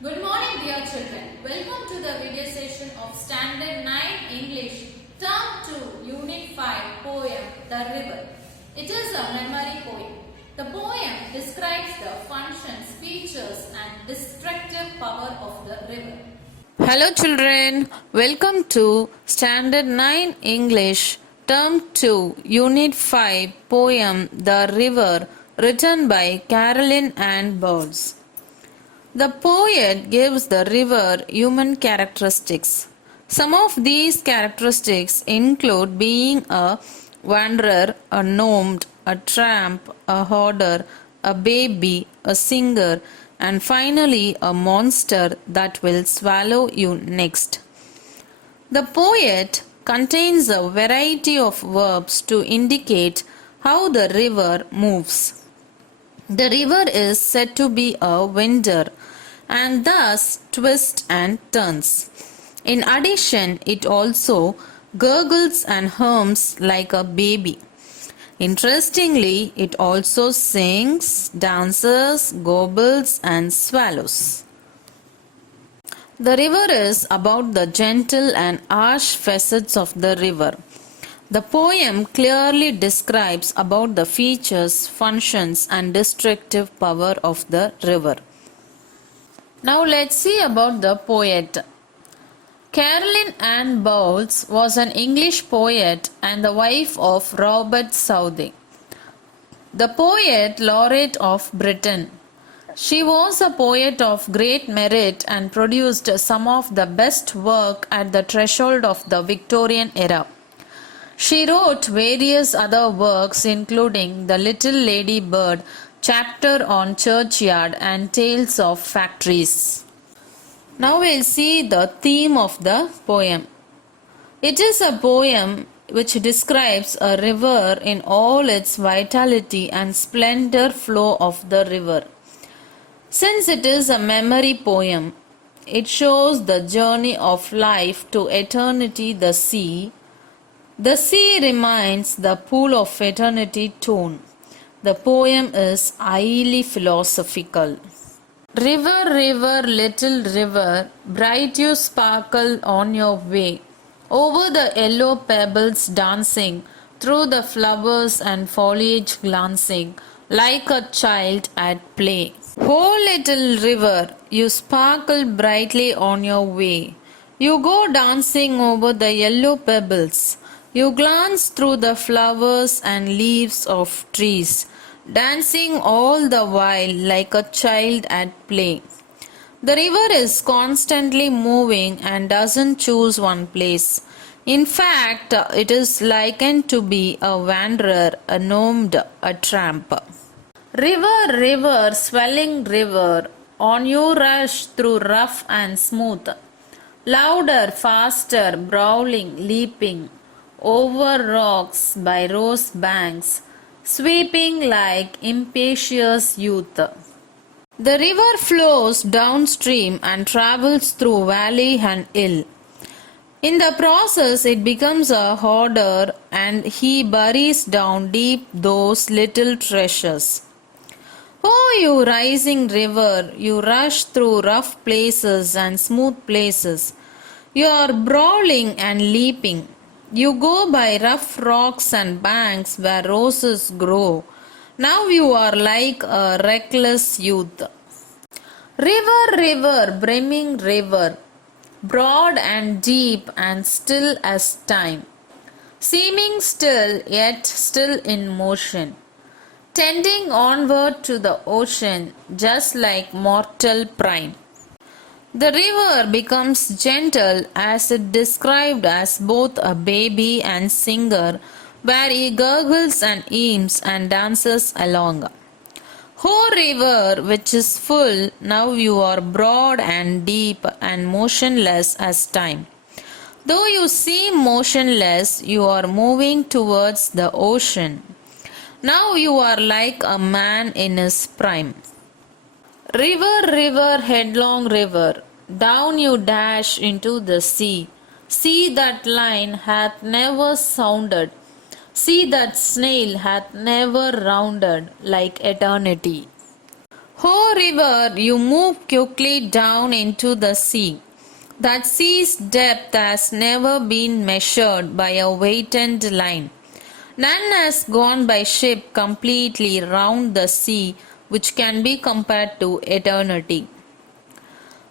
Good morning, dear children. Welcome to the video session of Standard 9 English, Term 2, Unit 5, poem The River. It is a memory poem. The poem describes the functions, features, and destructive power of the river. Hello, children. Welcome to Standard 9 English, Term 2, Unit 5, poem The River, written by Carolyn Ann Bowles. The poet gives the river human characteristics. Some of these characteristics include being a wanderer, a nomad, a tramp, a hoarder, a baby, a singer, and finally a monster that will swallow you next. The poet contains a variety of verbs to indicate how the river moves. The river is said to be a winder and thus twists and turns. In addition, it also gurgles and hums like a baby. Interestingly, it also sings, dances, gobbles, and swallows. The river is about the gentle and harsh facets of the river. The poem clearly describes about the features, functions, and destructive power of the river. Now let's see about the poet. Carolyn Ann Bowles was an English poet and the wife of Robert Southey, the poet laureate of Britain. She was a poet of great merit and produced some of the best work at the threshold of the Victorian era. She wrote various other works including The Little Lady Bird, Chapter on Churchyard, and Tales of Factories. Now we'll see the theme of the poem. It is a poem which describes a river in all its vitality and splendor flow of the river. Since it is a memory poem, it shows the journey of life to eternity, the sea. The sea reminds the pool of eternity tone. The poem is highly philosophical. River, river, little river, bright you sparkle on your way, over the yellow pebbles dancing, through the flowers and foliage glancing, like a child at play. Oh, little river, you sparkle brightly on your way. You go dancing over the yellow pebbles. You glance through the flowers and leaves of trees, dancing all the while like a child at play. The river is constantly moving and doesn't choose one place. In fact, it is likened to be a wanderer, a nomad, a tramp. River, river, swelling river, on you rush through rough and smooth. Louder, faster, brawling, leaping, over rocks by rose banks, sweeping like impetuous youth. The river flows downstream and travels through valley and hill. In the process, it becomes a hoarder and he buries down deep those little treasures. Oh, you rising river, you rush through rough places and smooth places. You are brawling and leaping. You go by rough rocks and banks where roses grow. Now you are like a reckless youth. River, river, brimming river, broad and deep and still as time, seeming still yet still in motion, tending onward to the ocean just like mortal prime. The river becomes gentle as it described as both a baby and singer, where he gurgles and hymns and dances along. O river, which is full, now you are broad and deep and motionless as time. Though you seem motionless, you are moving towards the ocean. Now you are like a man in his prime. River, river, headlong river, down you dash into the sea. See that line hath never sounded. See that snail hath never rounded like eternity. O river, you move quickly down into the sea. That sea's depth has never been measured by a weighted line. None has gone by ship completely round the sea, which can be compared to eternity.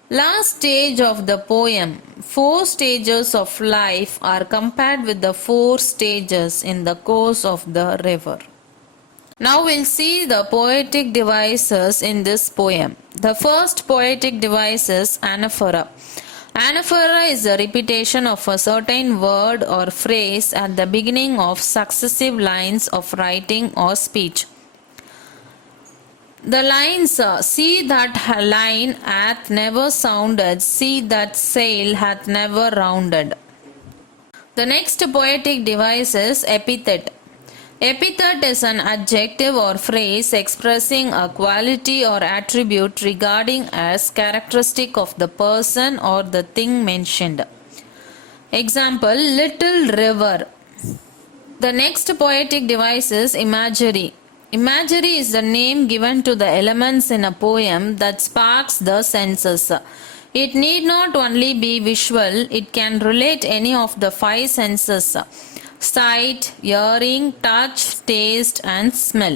Last stage of the poem. 4 stages of life are compared with the 4 stages in the course of the river. Now we'll see the poetic devices in this poem. The first poetic device is anaphora. Anaphora is a repetition of a certain word or phrase at the beginning of successive lines of writing or speech. The lines are, see that line hath never sounded, see that sail hath never rounded. The next poetic device is epithet. Epithet is an adjective or phrase expressing a quality or attribute regarding as characteristic of the person or the thing mentioned. Example, little river. The next poetic device is imagery. Imagery is the name given to the elements in a poem that sparks the senses. It need not only be visual, it can relate any of the 5 senses: sight, hearing, touch, taste, and smell.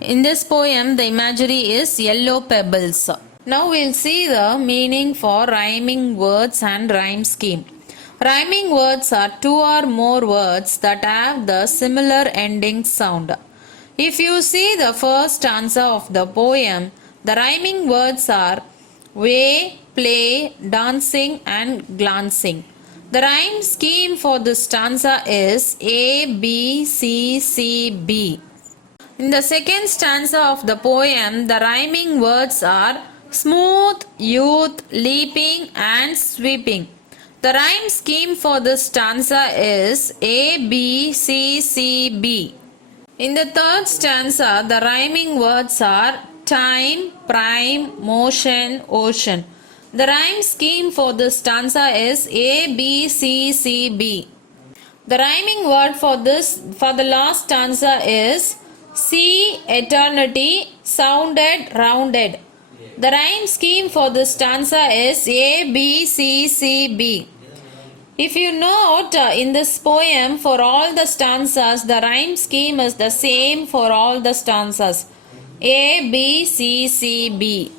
In this poem, the imagery is yellow pebbles. Now we'll see the meaning for rhyming words and rhyme scheme. Rhyming words are 2 or more words that have the similar ending sound. If you see the first stanza of the poem, the rhyming words are way, play, dancing, and glancing. The rhyme scheme for this stanza is A, B, C, C, B. In the second stanza of the poem, the rhyming words are smooth, youth, leaping, and sweeping. The rhyme scheme for this stanza is A, B, C, C, B. In the third stanza, the rhyming words are time, prime, motion, ocean. The rhyme scheme for this stanza is A, B, C, C, B. The rhyming word for the last stanza is see, eternity, sounded, rounded. The rhyme scheme for this stanza is A, B, C, C, B. If you note in this poem, for all the stanzas, the rhyme scheme is the same for all the stanzas. A, B, C, C, B.